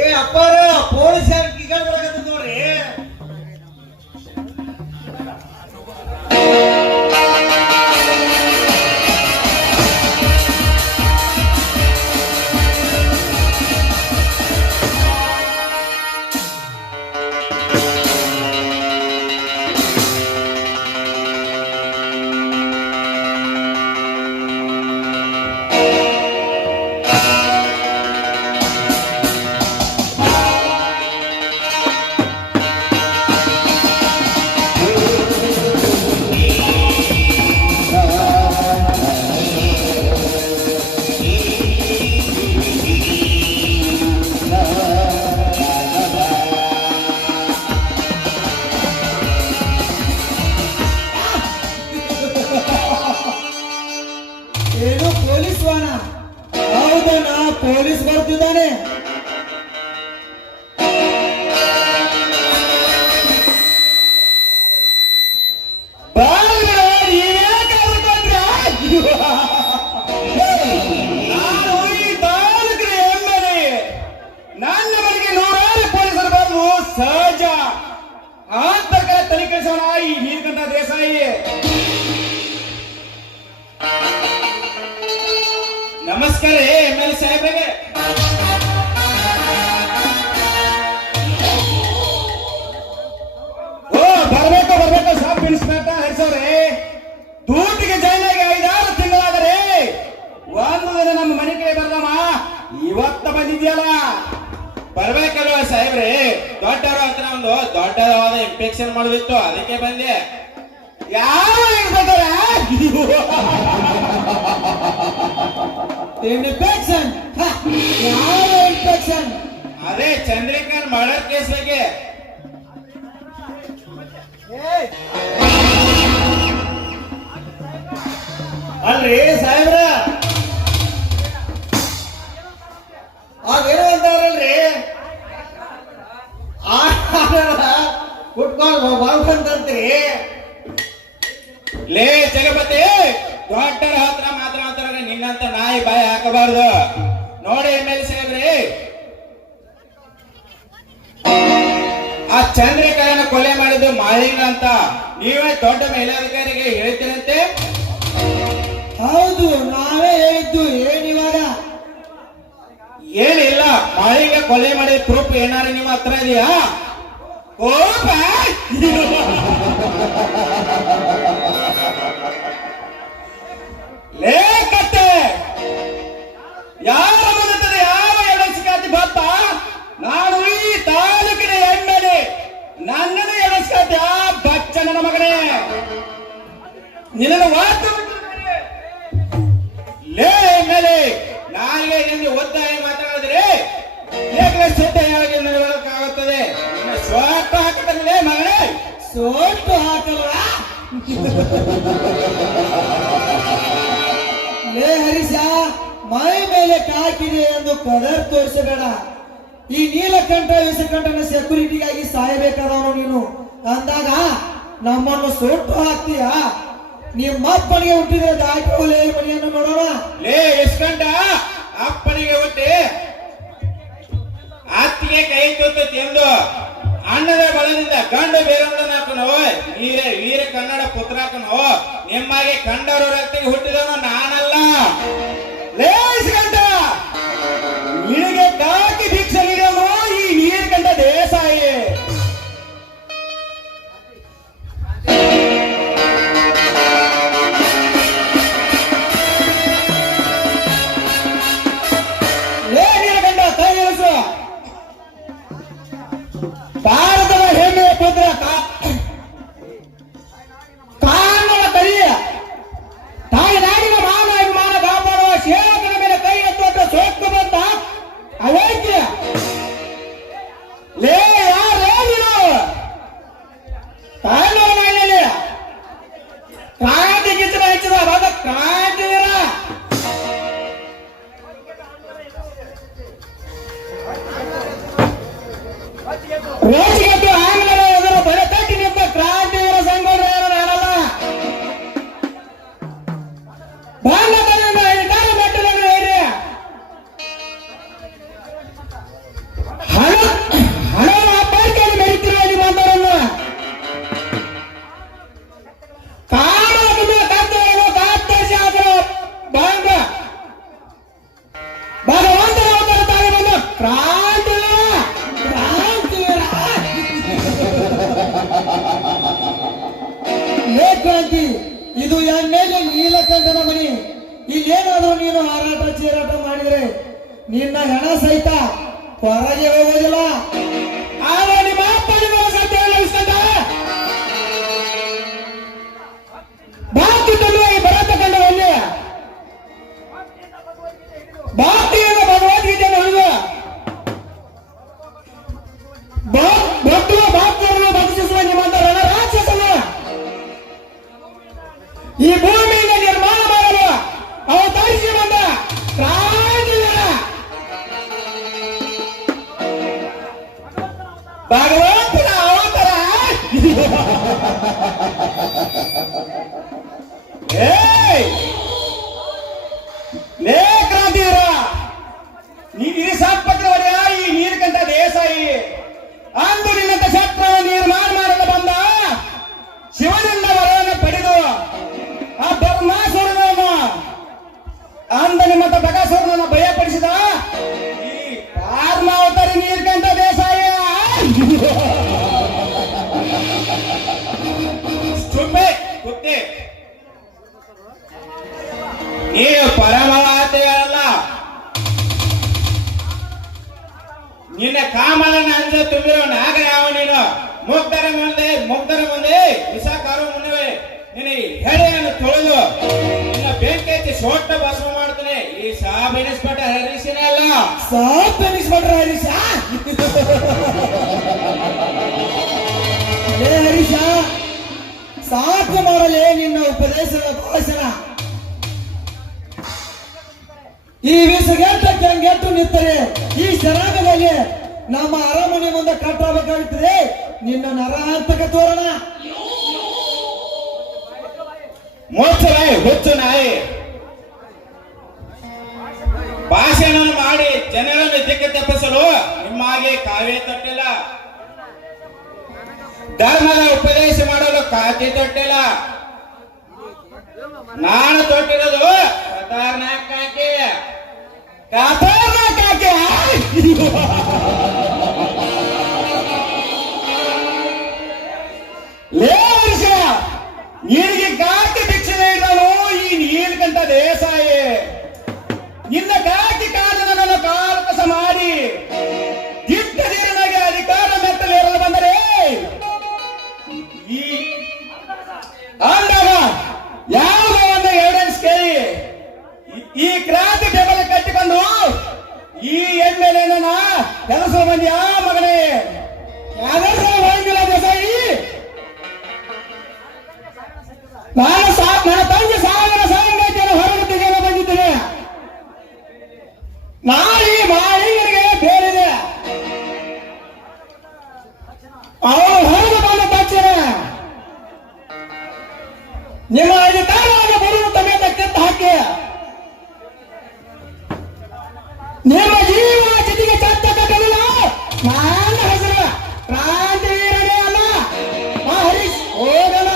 ಏ ಅಪ್ಪಾರ ಪೊಲೀಸ್ ಯಾರು ಕಿಗಾಡ್ ಬರಕತ್ತ ನೋಡ್ರಿ. ಏನು ಪೊಲೀಸ್ ವಾಹನ? ಹೌದಣ್ಣ, ಪೊಲೀಸ್ ಬರ್ತಿದ್ದಾನೆ. ನಾನು ಈ ತಾಲೂಕಿನ ಎಮ್ಮೆಲೆ. ನನ್ನ ಮನೆಗೆ ನೂರಾರು ಪೊಲೀಸರು ಬರುವುದು ಸಹಜ. ಆತಕ ತನಿಖೆಸೋಣ ಈ ನೀಲಕಂಠ ದೇಸಾಯಿ. ನಮಸ್ಕಾರ ಎಮ್ಮೆಲ್ಯೆ ಸಾಹೇಬ್ರಿಗೆ. ಬರ್ಬೇಕು ಸಬ್ ಇನ್ಸ್ಪೆಕ್ಟರ್ ಹರಿಸವ್ರೆ. ಡ್ಯೂಟಿಗೆ ಜಾಯ್ನ್ ಆಗಿ 5-6 ತಿಂಗಳಾದರೆ ಒಂದು ದಿನ ನಮ್ಮ ಮನೆ ಕಡೆ ಬರ್ದಮ್ಮ. ಇವತ್ತ ಬಂದಿದ್ಯಲ್ಲ, ಬರ್ಬೇಕಲ್ವ ಸಾಹೇಬ್ರೆ? ದೊಡ್ಡವರ ಹತ್ರ ಒಂದು ದೊಡ್ಡದಾದ ಇನ್ಫೆಕ್ಷನ್ ಮಾಡೋದಿತ್ತು, ಅದಕ್ಕೆ ಬಂದೆ. ಯಾವ ಇನ್ಫೆಕ್ಷನ್? ಯಾವ ಇನ್ಫೆಕ್ಷನ್? ಅದೇ ಚಂದ್ರಿಕನ್ ಮರ್ಡರ್ ಕೇಸ್ ಬಗ್ಗೆ. ಅಲ್ರಿ ಸಾಹೇಬ್ರ, ಅದೇನೋ ಅಂತಾರಲ್ರಿ, ಕುಟ್ಕೊಂಡು ಬಾಳ್ಕೊಂತಂತ್ರಿ. ಲೇ ಜಗಪತಿ, ಡಾಕ್ಟರ್ ಹತ್ರ ಮಾತ್ರ ಅಂತಾರ, ನಿನ್ನಂತ ನಾಯಿ ಬಾಯಿ ಹಾಕಬಾರ್ದು. ನೋಡಿ ಎಮ್ಮೆಲ್ಯೆ ಸಾಹೇಬ್ರಿ, ಆ ಚಂದ್ರಿಕರನ್ನ ಕೊಲೆ ಮಾಡಿದ್ದು ಮಾಳಿಂಗ ಅಂತ ನೀವೇ ದೊಡ್ಡ ಮೇಲಾಧಿಕಾರಿಗೆ ಹೇಳ್ತೀರಂತೆ. ಹೌದು, ನಾವೇ ಹೇಳಿದ್ದು. ಏನಿವಾಗ? ಏನಿಲ್ಲ, ಮಾಳಿಂಗ ಕೊಲೆ ಮಾಡಿದ ಪ್ರೂಫ್ ಏನಾರು ನಿಮ್ಮ ಹತ್ರ ಇದೆಯಾ? ಕೋಪ ಲೇಕತ್ತೆ ಯಾರ ಬಂದಿರ್ತದೆ, ಯಾವ ಎಡಸ್ಕಾತಿ ಬತ್ತ? ನಾನು ಈ ತಾಲೂಕಿನ ಎಮ್ಮೆಲೆ, ನನ್ನನ್ನು ಎಡಸ್ಕಾತಿ ಆ ಬಚ್ಚ ನನ್ನ ಮಗನೇ. ನಿನ್ನ ವಾರ್ತೆ ಲೇ ಎಮ್ಮೆಲೆ, ನಾಯಿಗೆ ಎಂದು ಒತ್ತಾಯ ಮಾತನಾಡಿದ್ರೆ ಹೇಳಕ್ಕಾಗುತ್ತದೆ? ನಿನ್ನ ಸ್ವಾರ್ಥ ಹಾಕುತ್ತಲೇ ಮಗನೇ. ಸೋಟು ಹಾಕಲ್ವಾ? ಲೇ ಹರೀಶ, ಮೈ ಮೇಲೆ ಕಾಕಿದೆ ಎಂದು ಕದರ್ ತೋರಿಸಬೇಡ. ಈ ನೀಲಕಂಠ ವಿಷಕಂಠನ ಸೆಕ್ಯೂರಿಟಿಗಾಗಿ ಸಾಯಬೇಕಾದವನು ನೀನು ಅಂದಾಗ ನಮ್ಮನ್ನು ಸೋಟು ಹಾಕ್ತೀಯ? ನಿಮ್ಮಪ್ಪನಿಗೆ ಹುಟ್ಟಿದ್ರೆ ದಾಖಲೆ ಮನೆಯನ್ನು ನೋಡೋಣ. ಲೇ ವಿಷಕಂಠ, ಅಪ್ಪನಿಗೆ ಹುಟ್ಟಿ ಅತ್ತಿಗೆ ಕೈ ತುತ್ತೈತಿ ಎಂದು ಅಣ್ಣದ ಬಲದಿಂದ ಗಂಡ ಬೇರೊಂದನಾಕನು ವೀರ ಕನ್ನಡ ಪುತ್ರಾಕನು. ನಿಮ್ಮಾಗೆ ಕಂಡವರು ರಕ್ತಿಗೆ ಹುಟ್ಟಿದವನು ನಾನಲ್ಲ. ಲೇ ವಿಷಕಂಠ, ನಿನಗೆ ಕಾಕಿ ಭಿಕ್ಷೆ ನೀಡಲು ಈ ನೀಲಕಂಠ ದೇಸಾಯಿ. ಲೇ ನೀಲಕಂಠ, ಕೈ ಇಳಿಸು. ಭಾರತದ ಹೆಮ್ಮೆಯ ಪುತ್ರ, ಕಾನೂನ ಕಲಿಯ ತಾಯಿ ನಾಡಿನ ಮಾನ ಅಭಿಮಾನ ಕಾಪಾಡುವ ಸೇವಕನ ಮೇಲೆ ಕೈ ಎತ್ತುವಂತ ಸೋಕ್ಕು ಬಂತ ಅವೇಕ್ಯ. ಲೇ ಯಾರೇ ನೀನು? ಕಾನೂನ ಮನೆಯಲ್ಲಿ ಕ್ರಾಂತಿ ಕಿಚ್ಚನ ಹೆಚ್ಚಿದ ಭಾಗ ಕ್ರಾಂತಿವೀರ. ರೋಜಿಗೆದ್ದು ಆಂಗ್ಲರ ಎದುರು ಬಡತಟ್ಟಿ ನಿಂತ ಕ್ರಾಂತಿವೀರ ಸಂಗೊಳ್ಳ ನಾನಲ್ಲ. ಭಾರತದಿಂದ ಅಧಿಕಾರ ಮಟ್ಟದಲ್ಲಿ ಹೇಳಿ ಶ್ರೀಮಂತನ ಮನಿ, ಇಲ್ಲೇನಾದ್ರೂ ನೀನು ಹಾರಾಟ ಚೀರಾಟ ಮಾಡಿದ್ರೆ ನಿನ್ನ ಹೆಣ ಸಹಿತ ಹೊರಗೆ ಹೋಗೋದಿಲ್ಲ. ಆಗ ನಿಮ್ಮ ಅಪ್ಪ ನಿಮ್ಮ ಸತ್ಯ ಬಾಕಿ ಬರತಕ್ಕಂಥ ಅಲ್ಲಿ ಬಾಕಿಯಿಂದ ಭಗವದ್ಗೀತೆಯನ್ನು ಹಿಡಿದು ಭಕ್ತರು ಭಕ್ತರನ್ನು ಭಕ್ಷಿಸುವ ನಿಮ್ಮಂತ ರಣರಾಕ್ಷಸನ ಈ ಭೂಮಿಯಿಂದ ನಿರ್ಮಾಣ ಮಾಡಲು ಅವತರಿಸಿ ಬಂದ ಕ್ರಾಂತಿವೀರ ಭಗವಂತನ ಅವತಾರ. ಲೇ ಕ್ರಾಂತಿವೀರ, ನೀ ಸಂಪತ್ರ ಒಡೆಯ ಈ ನೀಲಕಂಠ ದೇಸಾಯಿ ಅಂದು ನಿನ್ನಂತ ಶಸ್ತ್ರವನ್ನು ನಿರ್ಮಾಣ ಮಾಡಲು ಬಂದ ಶಿವನಿಂದ ವರವನ್ನು ಪಡೆದು ಆ ಬ್ರಹ್ಮಾಸುರನನ್ನು ಅಂದ ನಿಮ್ಮಂತ ಬಕಾಸುರನನ್ನು ಭಯಪಡಿಸಿದ ಈ ಪಾರ್ಮಾವತಾರಿ ನೀಲಕಂಠ ದೇಸಾಯಿ. ಕುತ್ತೆ ನೀವು ಪರಮವಾದಿಗಳಲ್ಲ. ನಿನ್ನ ಕಾಮನ ಅಂಜ ತುಂಬಿರೋ ನಾಗ ಯಾವ ನೀನು ಮುಗ್ಧರ ಮುಂದೆ ವಿಷಕಾರು ಮುನ್ನವೇ ನಿನ್ನ ಹೆಡೆಯನ್ನು ತೊಳೆದು ನಿನ್ನ ಬೆಂಕಿ ಹಚ್ಚಿ ಸೋಟ ಭಸ್ಮ ಮಾಡ್ತಾನೆ ಈ ಸಾಬ್ ಇನ್ಸ್ಪೆಕ್ಟರ್ ಹರೀಶನೇ ಅಲ್ಲ. ಸಾಬ್ ಇನ್ಸ್ಪೆಕ್ಟರ್ ಹರೀಶ? ಹೇ ಹರೀಶ, ಸಾಕು ಮಾಡಲೇ ನಿನ್ನ ಉಪದೇಶದ ಭಾಷಣ. ಈ ವಿಷಗೆಟ್ಟ ಕೆಂಗೆಟ್ಟು ನಿಂತರೆ ಈ ಶರಾಗದಲ್ಲಿ ನಮ್ಮ ಅರಮನೆ ಮುಂದೆ ಕಟ್ಟಬೇಕಾಗುತ್ತದೆ ನಿನ್ನ ನರಾಂತಕ ತೋರಣ. ಮೋಚರಾಯಿ ಹುಚ್ಚು ನಾಯಿ ಭಾಷಣ ಮಾಡಿ ಜನರನ್ನು ದಿಕ್ಕ ತಪ್ಪಿಸಲು ನಿಮ್ಮ ಹಾಗೆ ಕಾವೇ ತೊಟ್ಟಿಲ್ಲ. ಧರ್ಮದ ಉಪದೇಶ ಮಾಡಲು ಕಾಕಿ ತೊಟ್ಟಿಲ್ಲ. ನಾನು ತೊಟ್ಟಿರೋದು ಖತರ್ನಾಕ್ ಕಾಕಿ. ಖತರ್ನಾಕ್ ಕಾಕಿ. ಲೇ ವರ್ಷ ನಿನಗೆ ಕಾಕಿ ಭಿಕ್ಷೆ ನೀಡಿದನು ಈ ನೀಲಕಂಠ ದೇಸಾಯಿ. ನಿನ್ನ ಕಾಕಿ ಕಾಲನನ್ನು ಕಾಲಕಸ ಮಾಡಿ ದಿಟ್ಟದಿರನಾಗಿ ಅಧಿಕಾರ ಮೆತ್ತಲೇರಲು ಬಂದರೆ ಈ ಅಂದಾಗ ಯಾವುದೋ ಒಂದು ಎವಿಡೆನ್ಸ್ ಕೇಳಿ ಈ ಕ್ರಾಂತಿ ಬೆಂಬಲ ಕಟ್ಟಿಕೊಂಡು ಈ ಎಮ್ಮೆಲೆನ ಕೆಲಸ ಬಂದ್ಯಾ ಮಗನೇ? ಯಾವ್ದಾದ್ರು ದೇಸಾಯಿ, ನನ್ನ ತಂಗಿ ಸಾವಿರ ಸಾಂಗತ್ಯವನ್ನು ಹೊರಗೆ ತೆಗೆಯಲು ಬಂದಿದ್ದೇನೆ. ನಾಯಿ ಮಾಳಿಂಗನಿಗೆ ಬೇರಿದೆ. ಅವನು ಹೊರಗೆ ಬಂದ ತಕ್ಷಣ ನಿಮ್ಮ ಅಧಿಕಾರವನ್ನು ಬರುವ ತಮೇತ ಕಿತ್ತು ಹಾಕಿ ನಿಮ್ಮ ಜೀವ ಜೊತೆಗೆ ಚತ್ತ ಕಟ್ಟಲಿಲ್ಲ. ನನ್ನ ಹೆಸರು ಕ್ರಾಂತಿವೀರನೇ ಅಲ್ಲ. ಹರೀಶ್ ಹೋಗಲ್ಲ.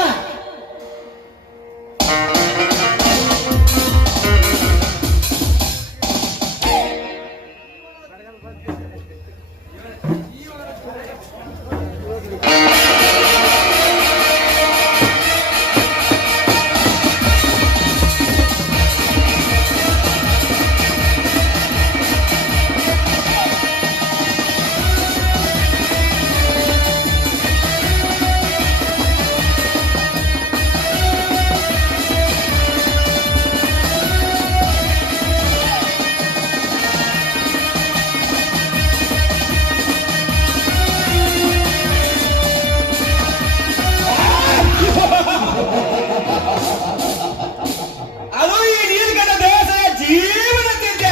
ಅದು ಈ ನೀಲಕಂಠ ದೇಸಾಯ ಜೀವನ ತಿಂದ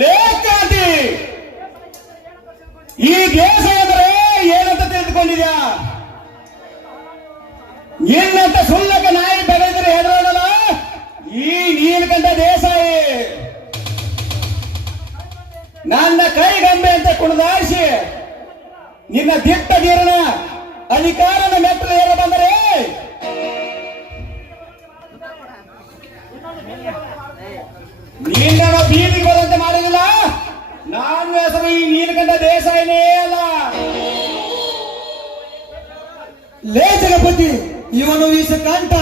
ಲೇಖಾಂತಿ. ಈ ದೇಶ ಅಂದರೆ ಏನಂತ ತಿಳಿದುಕೊಂಡಿದ್ಯಾ? ನಿನ್ನಂತ ಸುಳ್ಳಕ ನಾಯಿ ಬೆಳೆದರೆ ಹೆದರೋದಲ್ಲ ಈ ನೀಲಕಂಠ ದೇಸಾಯಿ. ನನ್ನ ಕೈಗಂಬೆ ಅಂತ ಕುಣಿದಾಡಿಸಿ ನಿನ್ನ ದಿಟ್ಟ ನೀರನ ಅಧಿಕಾರದ ಮೆಟ್ಟಲು ಏರ ಬಂದರೆ ನಿನ್ನ ಬೀದಿಗೆ ಬರುವಂತೆ ಮಾಡಿದಿಲ್ಲ. ನಾನು ಹೆಸರು ಈ ನೀಲಕಂಠ ದೇಸಾಯಿನೇ ಅಲ್ಲ. ಲೇ ಜಗಪತಿ, ಇವನು ಕಂಠ.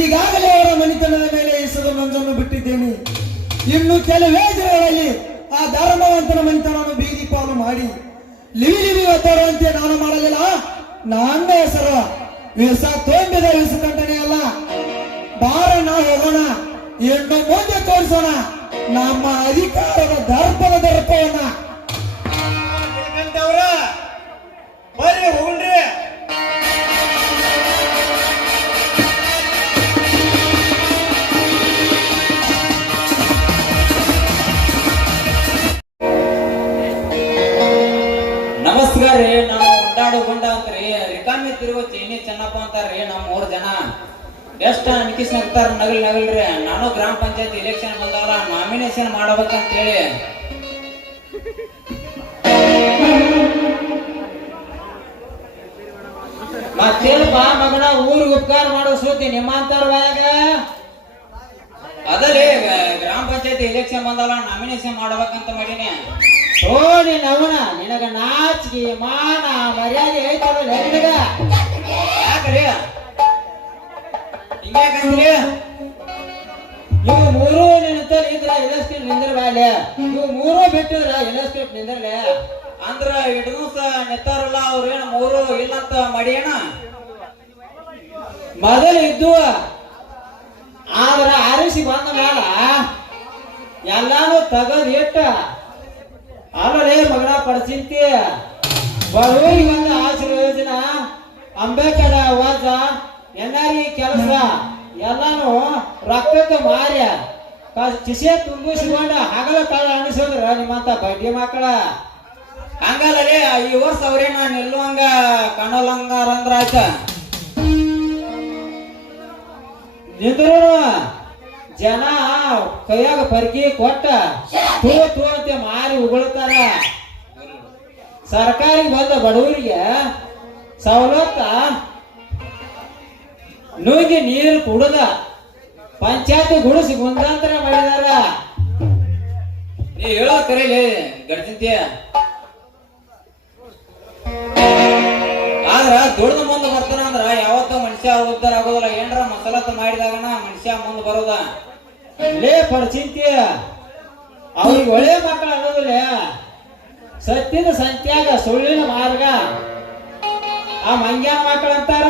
ಈಗಾಗಲೇ ಅವರ ಮನಿತನದ ಮೇಲೆ ಇಸದ ಮಂಜನ್ನು ಬಿಟ್ಟಿದ್ದೇನೆ. ಇನ್ನು ಕೆಲವೇ ದಿನಗಳಲ್ಲಿ ಆ ಧರ್ಮವಂತನ ಮನಿತನವನ್ನು ಬೀದಿ ಪಾಲು ಮಾಡಿ ಲಿವಿ ಒತ್ತಡುವಂತೆ ನಾನು ಮಾಡಲಿಲ್ಲ. ನನ್ನ ಹೆಸರು ವಿಷ ತೋಂಬಿದ ಕಂಠನೇ ಅಲ್ಲ. ಬಾರ ನಾವು ಹೋಗೋಣ, ಇನ್ನು ಮುಂದೆ ತೋರಿಸೋಣ ನಮ್ಮ ಅಧಿಕಾರದ ದರ್ಪವನ್ನ. ಬರ್ರಿ ಹೋಗ್ರಿ. ನಮಸ್ಕಾರ ರೀ. ನಾವು ಉಂಡಾಡು ಗುಂಡ ಅಂತ್ರಿ, ರಿಕಾಮಿ ತಿರುಗೋ ಚೀನಿ ಚೆನ್ನಪ್ಪ ಅಂತಾರ್ರಿ. ನಮ್ಮ 3 ಜನ ಎಷ್ಟ ನಿಖಿಸ್ ನಗ್ತಾರ ನಗಲ್ರಿ. ನಾನು ಗ್ರಾಮ ಪಂಚಾಯತ್ ಇಲೆಕ್ಷನ್ ಬಂದವರ ನಾಮಿನೇಷನ್ ಮಾಡಬೇಕಂತೇಳಿ ಮತ್ತೇನಪ್ಪ ಮಗನ ಊರಿಗೆ ಉಪಕಾರ ಮಾಡೋ ಸುದ್ದಿ ನಿಮ್ಮಂತಾರ ಬಾಯಾಗ ಅದಲ್ಲೇ. ಗ್ರಾಮ ಪಂಚಾಯತ್ ಇಲೆಕ್ಷನ್ ಬಂದವರ ನಾಮಿನೇಷನ್ ಮಾಡ್ಬೇಕಂತ ಮಾಡೀನಿ. ನೋಡಿ ನವನ ನಿನಗ ನಾಚಿಕೆ ಮಾನ ಮರ್ಯಾದೆ ಐತಲ್ಲ ನಿನಗ? ಯಾಕ್ರಿ ಹಿಂಗ್ಯಾಕಂದ್ರಿ? ಇವು 3 ನಿಂತಲ್ಲಿ ಇದ್ರ ಎಲೆಸ್ಕೇಟ್ ನಿಂದಿರ್ಬಾಲೆ, ಇವು 3 ಬಿಟ್ಟಿದ್ರ ಎಲೆಸ್ಕೇಟ್ ನಿಂದಿರ್ಲೆ ಅಂದ್ರ ಇಡೂಸ ನಿಂತಾರಲ್ಲ ಅವ್ರೇನು 3 ಇಲ್ಲಂತ ಮಾಡ್ಯಾನ. ಮೊದಲು ಇದ್ದು ಆದ್ರ ಆರಿಸಿ ಬಂದ ಮ್ಯಾಲ ಎಲ್ಲಾನು ತಗದ್ ಇಟ್ಟ ಅಲ್ಲೇ ಮಗನ ಪಡ್ಸಿಂತಿ ಬಡವರಿಗೆ ಒಂದು ಆಶೀರ್ವಚನ ಅಂಬೇಡ್ಕರ್ ವಾಜ ಎನ್ನಾರಿ ಕೆಲಸ ಎಲ್ಲಾನು ರೊಕ್ಕಕ್ಕೆ ಮಾರ್ಯ ಕಿಸೆ ತುಂಬಿಸಿಕೊಂಡ ಹಗಲ ಕಾಲ ಅನಿಸೋದ್ರ ನಿಮ್ಮಂತ ಬಡ್ಡಿ ಮಕ್ಕಳ ಹಂಗಲ್ಲೇ. ಈ ವರ್ಷ ಅವ್ರೇನ ನಿಲ್ಲುವಂಗ ಕಾಣಲ್ಲಂಗಾರಂದ್ರ ಆಯ್ತ ನಿಂದ್ರು ಜನ ಕೈಯಾಗ ಪರ್ಕಿ ಕೊಟ್ಟ ತೂ ಅಂತ ಮಾರಿ ಉಗುಳ್ತಾರ. ಸರ್ಕಾರಿ ಬಂದ ಬಡವರಿಗೆ ಸವಲತ್ತ ನುಗ್ಗಿ ನೀರು ಕುಡದ ಪಂಚಾಯತ್ ಗುಡಿಸಿ ಮುಂದಾಂತರ ಮಾಡಿದಾರ. ನೀ ಹೇಳೋ ಕರೀಲಿ ಗರ್ಜಿಂತಿ. ಆದ್ರ ದುಡ್ದು ಮುಂದೆ ಬರ್ತಾನ ಅಂದ್ರ ಯಾವತ್ತ ಮನುಷ್ಯ ಉದ್ದಾರ ಆಗೋದಿಲ್ಲ. ಏನ್ರ ಮಸಾಲತ್ತ ಮಾಡಿದಾಗನ ಮನುಷ್ಯ ಮುಂದೆ ಬರೋದ. ಲೇ ಪಡ್ಚಿಂತಿ, ಅವ್ರಿಗೆ ಒಳ್ಳೆ ಮಕ್ಕಳು ಅನ್ನೋದಿಲ್ಲ. ಸತ್ಯದ ಸಂತ್ಯಾಗ ಸುಳ್ಳಿನ ಮಾರ್ಗ ಆ ಮಂಗ್ಯಾನ ಮಕ್ಕಳು ಅಂತಾರ.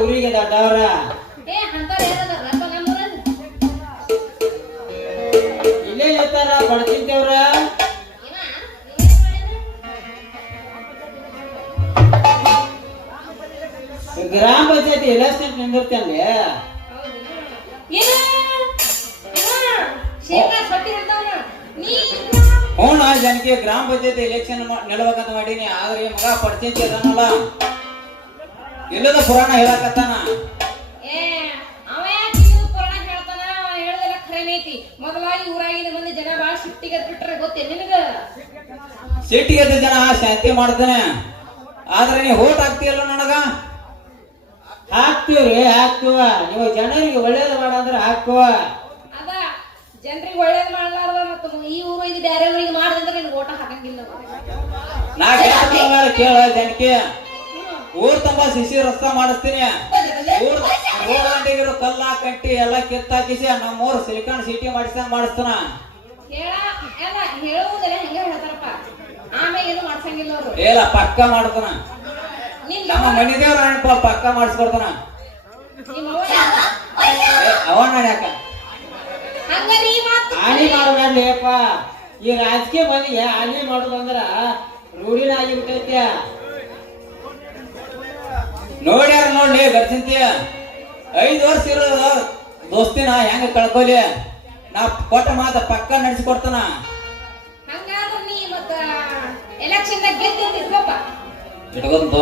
ಊರಿಗೆ ದಡ್ಡವ್ರ ಇಲ್ಲೇ ಇರ್ತಾರ ಬಡ್ತಿಂತೇವ್ರ ಗ್ರಾಮ ಪಂಚಾಯತಿ ಎಲೆಕ್ಷನ್ ನಿಂದಿರ್ತೇನೆ. ಹ್ಞೂ ನಾ ಜನಕ್ಕೆ ಗ್ರಾಮ ಪಂಚಾಯತಿ ಎಲೆಕ್ಷನ್ ನಿಲ್ಬೇಕಂತ ಮಾಡೀನಿ. ಆದ್ರೆ ಈ ಮಗ ಪಡ್ಚೇಂಚಿ ಅದಾನಲ್ಲ ಇಲ್ಲದ ಪುರಾಣ ಹೇಳಕತ್ತಾನ. ಮೊದಲಾಗಿ ಊರಾಗಿನ ಮಂದಿ ಜನ ಬಾಳ ಸಿಟ್ಟಿಗೆ ಬಿಟ್ರೆ ಗೊತ್ತೇ ನಿನಗ? ಸಿಟ್ಟಿಗೆದ್ದ ಜನ ಶಾಂತಿ ಮಾಡ್ತಾನೆ. ಆದ್ರೆ ನೀ ಓಟ್ ಹಾಕ್ತಿಯಲ್ಲ ನನಗ. ಹಾಕ್ತಿವ್ರಿ, ಹಾಕ್ತಿವ. ನೀವು ಜನರಿಗೆ ಒಳ್ಳೇದು ಮಾಡ ಅಂದ್ರೆ ಹಾಕುವ. ಅದ ಜನರಿಗೆ ಒಳ್ಳೇದ್ ಮಾಡ್ಲಾರ್ದ ಮತ್ತು ಈ ಊರು ಇದು ಬೇರೆ ಊರಿಗೆ ಮಾಡಿದ್ರೆ ನಿನ್ಗೆ ಓಟ ಹಾಕಂಗಿಲ್ಲ. ನಾ ಕೇಳ ಜನಕ್ಕೆ ಊರ್ ತುಂಬಾ ಸಿಸಿ ರಸ್ತೆ ಮಾಡಿಸ್ತೀನಿ. ಊರ್ ದಂಡಿಗಿರೋ ಕಲ್ಲ ಕಟ್ಟಿ ಎಲ್ಲ ಕಿತ್ತಾಕಿಸಿ ನಮ್ಮೂರ್ ಸಿಲಿಕಾನ್ ಸಿಟಿ ಮಾಡಿಸ್ತಾನ. ಹೇಳುವುದಲ್ಲ ಹೆಂಗ ಹೇಳ್ತಾರಪ್ಪ, ಆಮೇಲೆ ಏನು ಮಾಡ್ಸಂಗಿಲ್ಲ ಅವರು. ಇಲ್ಲ ಪಕ್ಕ ಮಾಡ್ತಾನ. ನಮ್ಮ ಮನಿ ದೇವ್ರ ಪಕ್ಕ ಮಾಡಿಸ್ಕೊಡ್ತಾನ. ಅವಣ್ಣ ಯಾಕ ಹಾನಿ ಮಾಡ್ಬೇಡ್ಲಿಪ್ಪ. ಈ ರಾಜಕೀಯ ಮಂದಿಗೆ ಹಾನಿ ಮಾಡುದಂದ್ರ ರೂಢಿನ ಆಗಿಬಿಟ್ಟೈತ್ಯ. ನೋಡ್ಯಾರ ನೋಡ್ಲಿ ಗರ್ಜಿಂತಿ 5 ವರ್ಷ ಇರೋದ ದೋಸ್ತಿನ ಹೆಂಗ ಕಳ್ಕೊಲಿ. ನಾ ಕೊಟ್ಟ ಮಾತ ಪಕ್ಕ ನಡೆಸಿಕೊಡ್ತಾನ. ಹಂಗಾದ್ರೆ ನೀ ಮತ್ತ ಎಲೆಕ್ಷನ್ ಗೆದ್ದ ಇಟ್ಕೋಪ್ಪ. ಇಟ್ಕೊಂತ